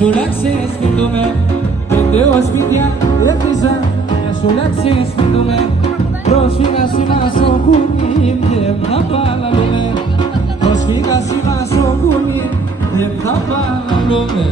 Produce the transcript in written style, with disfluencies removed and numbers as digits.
σου λάξει σπιτούμε, 5 σπίτια έκτισα, μια σου λάξει σπιτούμε. Πρόσφυγα σήμα στο κουνί, δεν θα παραλούμε. Πρόσφυγα σήμα στο κουνί, δεν θα παραλούμε.